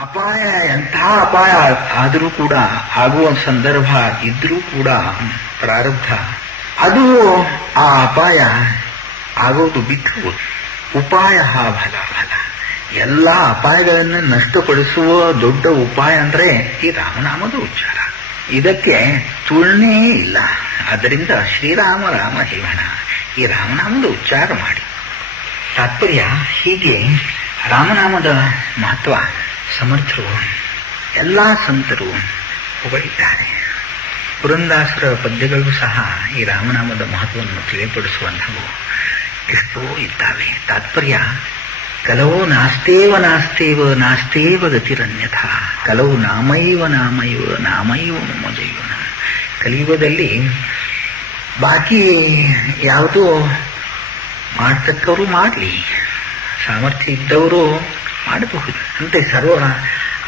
ಅಪಾಯ ಎಂಥ ಅಪಾಯ ಆದರೂ ಕೂಡ ಆಗುವ ಸಂದರ್ಭ ಇದ್ರೂ ಕೂಡ ಪ್ರಾರಬ್ಧ ಅದು ಆ ಅಪಾಯ ಆಗೋದು ಬಿಟ್ಟು ಉಪಾಯ ಫಲ ಫಲ ಎಲ್ಲ ಅಪಾಯಗಳನ್ನು ನಷ್ಟಪಡಿಸುವ ದೊಡ್ಡ ಉಪಾಯ ಅಂದ್ರೆ ಈ ರಾಮನಾಮದ ಉಚ್ಚಾರ. ಇದಕ್ಕೆ ತುಳನೆ ಇಲ್ಲ. ಆದ್ದರಿಂದ ಶ್ರೀರಾಮ ರಾಮ ಹೇಳೋಣ, ಈ ರಾಮನಾಮದ ಉಚ್ಚಾರ ಮಾಡಿ. ತಾತ್ಪರ್ಯ ಹೀಗೆ ರಾಮನಾಮದ ಮಹತ್ವ ಸಮರ್ಥರು ಎಲ್ಲ ಸಂತರು ಹೊಗಳಿದ್ದಾರೆ. ಪುರಂದಾಸರ ಪದ್ಯಗಳು ಸಹ ಈ ರಾಮನಾಮದ ಮಹತ್ವವನ್ನು ತಿಳಿಪಡಿಸುವಂಥವು ಎಷ್ಟೋ ಇದ್ದಾವೆ. ತಾತ್ಪರ್ಯ ಕಲವು ನಾಸ್ತೇವ ನಾಸ್ತೇವ ನಾಸ್ತೇವ ಗತಿರನ್ಯಥ, ಕಲವು ನಾಮೈವ ನಾಮೈವ ನಾಮೈವ ಮಮ ಜೀವನ. ಕಲಿಯುಗದಲ್ಲಿ ಬಾಕಿ ಯಾವುದೋ ಮಾಡ್ತಕ್ಕವರು ಮಾಡಲಿ, ಸಾಮರ್ಥ್ಯ ಇದ್ದವರು ಮಾಡಬಹುದು. ಅಂತೆ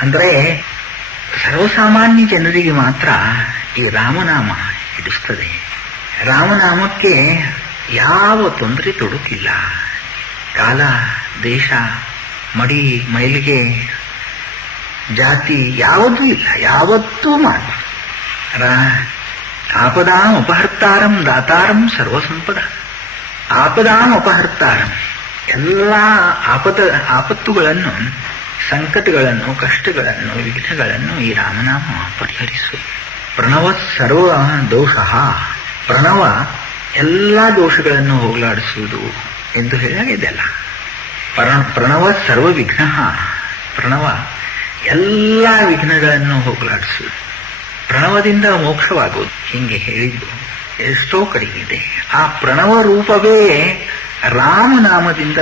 ಅಂದ್ರೆ ಸರ್ವಸಾಮಾನ್ಯ ಜನರಿಗೆ ಮಾತ್ರ ಈ ರಾಮನಾಮ ಹಿಡಿಸ್ತದೆ. ರಾಮನಾಮಕ್ಕೆ ಯಾವ ತೊಂದರೆ ತೊಡಕಿಲ್ಲ. ಕಾಲ, ದೇಶ, ಮಡಿ, ಮೈಲಿಗೆ, ಜಾತಿ ಯಾವುದೂ ಇಲ್ಲ. ಯಾವತ್ತೂ ಮಾಡಬಹುದು. ಆಪದಾಂ ಅಪಹರ್ತಾರಂ ದಾತಾರಂ ಸರ್ವಸಂಪದ. ಆಪದಾಂ ಅಪಹರ್ತಾರಂ, ಎಲ್ಲ ಆಪತ್ತುಗಳನ್ನು, ಸಂಕಟಗಳನ್ನು, ಕಷ್ಟಗಳನ್ನು, ವಿಘ್ನಗಳನ್ನು ಈ ರಾಮನಾಮ ಪರಿಹರಿಸು. ಪ್ರಣವ ಸರ್ವ ದೋಷ, ಪ್ರಣವ ಎಲ್ಲ ದೋಷಗಳನ್ನು ಹೋಗಲಾಡಿಸುವುದು ಎಂದು ಹೇಳಾಗಿದೆಯಲ್ಲ. ಪ್ರಣವ ಸರ್ವ ವಿಘ್ನ, ಪ್ರಣವ ಎಲ್ಲ ವಿಘ್ನಗಳನ್ನು ಹೋಗಲಾಡಿಸುವುದು. ಪ್ರಣವದಿಂದ ಮೋಕ್ಷವಾಗುವುದು ಹಿಂಗೆ ಹೇಳಿದ್ದು ಎಷ್ಟೋ ಕಡೆಗಿದೆ. ಆ ಪ್ರಣವ ರೂಪವೇ ರಾಮನಾಮದಿಂದ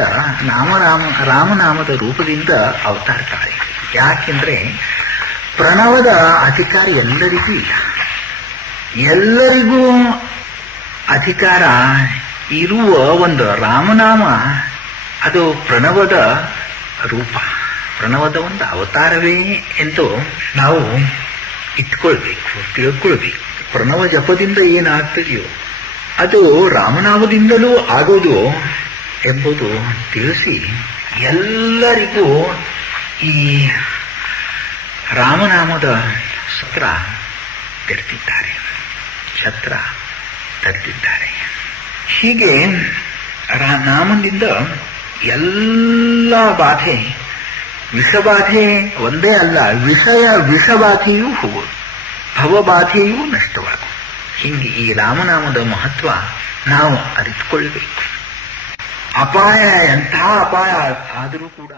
ರಾಮನಾಮದ ರೂಪದಿಂದ ಅವತಾರ ತಾಳಿ. ಯಾಕೆಂದ್ರೆ ಪ್ರಣವದ ಅಧಿಕಾರ ಎಲ್ಲರಿಗೂ ಇಲ್ಲ. ಎಲ್ಲರಿಗೂ ಅಧಿಕಾರ ಇರುವ ಒಂದು ರಾಮನಾಮ, ಅದು ಪ್ರಣವದ ರೂಪ, ಪ್ರಣವದ ಒಂದು ಅವತಾರವೇ ಎಂದು ನಾವು ಇಟ್ಕೊಳ್ಬೇಕು, ತಿಳ್ಕೊಳ್ಬೇಕು. ಪ್ರಣವ ಜಪದಿಂದ ಏನಾಗ್ತದೆಯೋ ಅದು ರಾಮನಾಮದಿಂದಲೂ ಆಗೋದು ಎಂಬುದು ತಿಳಿಸಿ ಎಲ್ಲರಿಗೂ ಈ ರಾಮನಾಮದ ಛತ್ರ ತೆರೆದಿದ್ದಾರೆ. ಹೀಗೆ ನಾಮದಿಂದ ಎಲ್ಲ ಬಾಧೆ, ವಿಷಬಾಧೆ ಒಂದೇ ಅಲ್ಲ, ವಿಷಬಾಧೆಯೂ ಹೋಗುವುದು, ಭವಬಾಧೆಯೂ ನಷ್ಟವಾಗುವುದು. ಹಿಂಗೆ ಈ ರಾಮನಾಮದ ಮಹತ್ವ ನಾವು ಅರಿತುಕೊಳ್ಳಬೇಕು. ಅಪಾಯ ಎಂಥ ಅಪಾಯ ಆದರೂ ಕೂಡ